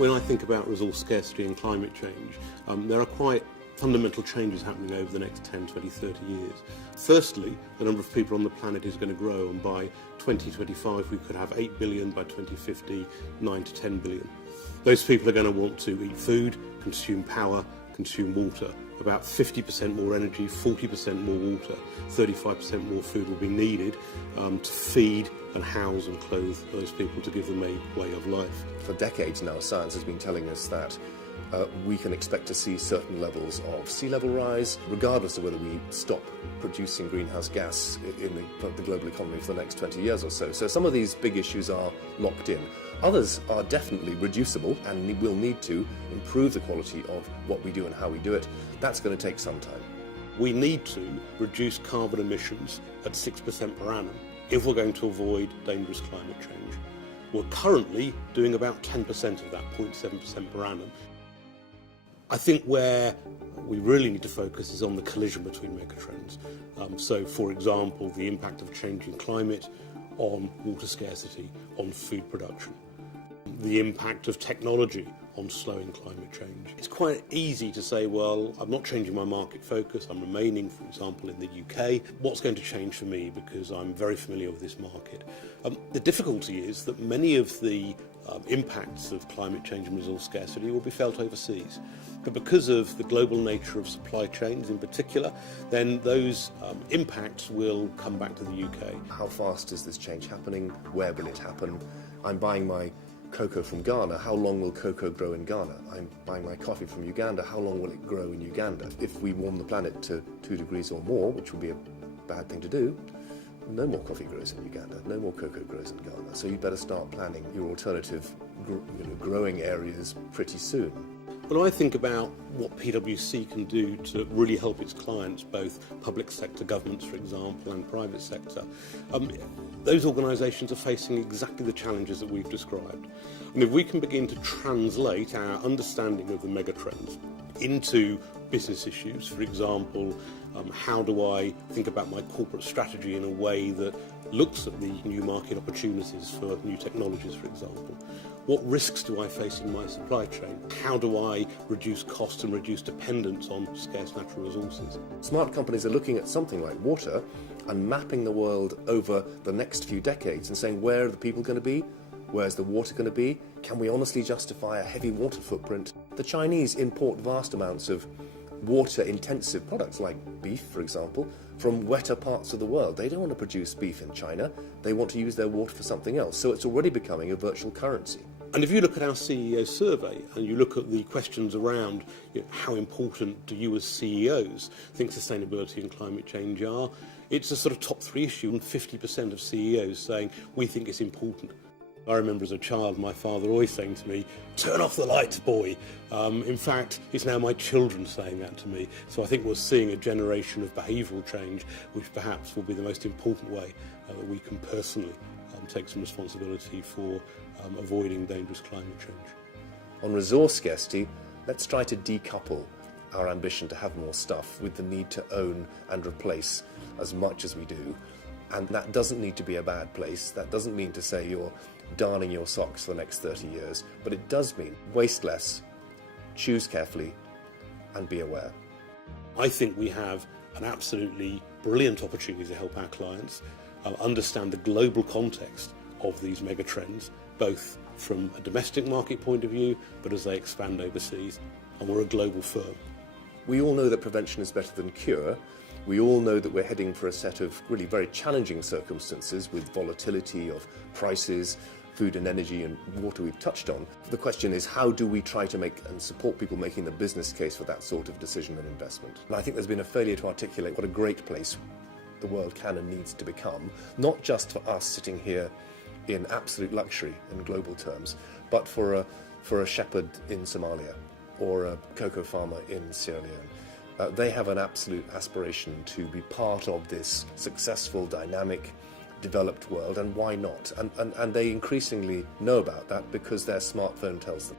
When I think about resource scarcity and climate change, there are quite fundamental changes happening over the next 10, 20, 30 years. Firstly, the number of people on the planet is going to grow, and by 2025 we could have 8 billion, by 2050 9 to 10 billion. Those people are going to want to eat food, consume power, consume water. About 50% more energy, 40% more water, 35% more food will be needed to feed and house and clothe those people, to give them a way of life. For decades now, science has been telling us that we can expect to see certain levels of sea level rise, regardless of whether we stop producing greenhouse gas in the global economy for the next 20 years or so. So some of these big issues are locked in. Others are definitely reducible and will need to improve the quality of what we do and how we do it. That's going to take some time. We need to reduce carbon emissions at 6% per annum if we're going to avoid dangerous climate change. We're currently doing about 10% of that, 0.7% per annum. I think where we really need to focus is on the collision between megatrends. So, for example, the impact of changing climate on water scarcity, on food production, the impact of technology on slowing climate change. It's quite easy to say, well, I'm not changing my market focus, I'm remaining, for example, in the UK. What's going to change for me because I'm very familiar with this market? The difficulty is that many of the impacts of climate change and resource scarcity will be felt overseas. But because of the global nature of supply chains in particular, then those impacts will come back to the UK. How fast is this change happening? Where will it happen? I'm buying my cocoa from Ghana. How long will cocoa grow in Ghana? I'm buying my coffee from Uganda. How long will it grow in Uganda? If we warm the planet to 2 degrees or more, which would be a bad thing to do, no more coffee grows in Uganda, no more cocoa grows in Ghana. So you better start planning your alternative growing areas pretty soon. When I think about what PwC can do to really help its clients, both public sector governments, for example, and private sector, those organisations are facing exactly the challenges that we've described. And if we can begin to translate our understanding of the megatrends into business issues, for example, how do I think about my corporate strategy in a way that looks at the new market opportunities for new technologies, for example? What risks do I face in my supply chain? How do I reduce cost and reduce dependence on scarce natural resources? Smart companies are looking at something like water and mapping the world over the next few decades and saying, where are the people going to be? Where's the water going to be? Can we honestly justify a heavy water footprint? The Chinese import vast amounts of water-intensive products like beef, for example, from wetter parts of the world. They don't want to produce beef in China. They want to use their water for something else. So it's already becoming a virtual currency. And if you look at our CEO survey and you look at the questions around how important do you as CEOs think sustainability and climate change are, it's a sort of top 3 issue, and 50% of CEOs saying we think it's important. I remember as a child my father always saying to me, turn off the lights, boy. In fact, it's now my children saying that to me. So I think we're seeing a generation of behavioural change, which perhaps will be the most important way that we can personally take some responsibility for avoiding dangerous climate change. On resource scarcity, let's try to decouple our ambition to have more stuff with the need to own and replace as much as we do. And that doesn't need to be a bad place. That doesn't mean to say you're darning your socks for the next 30 years, but it does mean waste less, choose carefully, and be aware. I think we have an absolutely brilliant opportunity to help our clients understand the global context of these megatrends, both from a domestic market point of view, but as they expand overseas. And we're a global firm. We all know that prevention is better than cure. We all know that we're heading for a set of really very challenging circumstances with volatility of prices, food and energy and water we've touched on. The question is, how do we try to make and support people making the business case for that sort of decision and investment? And I think there's been a failure to articulate what a great place the world can and needs to become, not just for us sitting here in absolute luxury in global terms, but for a shepherd in Somalia or a cocoa farmer in Sierra Leone. They have an absolute aspiration to be part of this successful, dynamic, developed world, and why not? And they increasingly know about that because their smartphone tells them.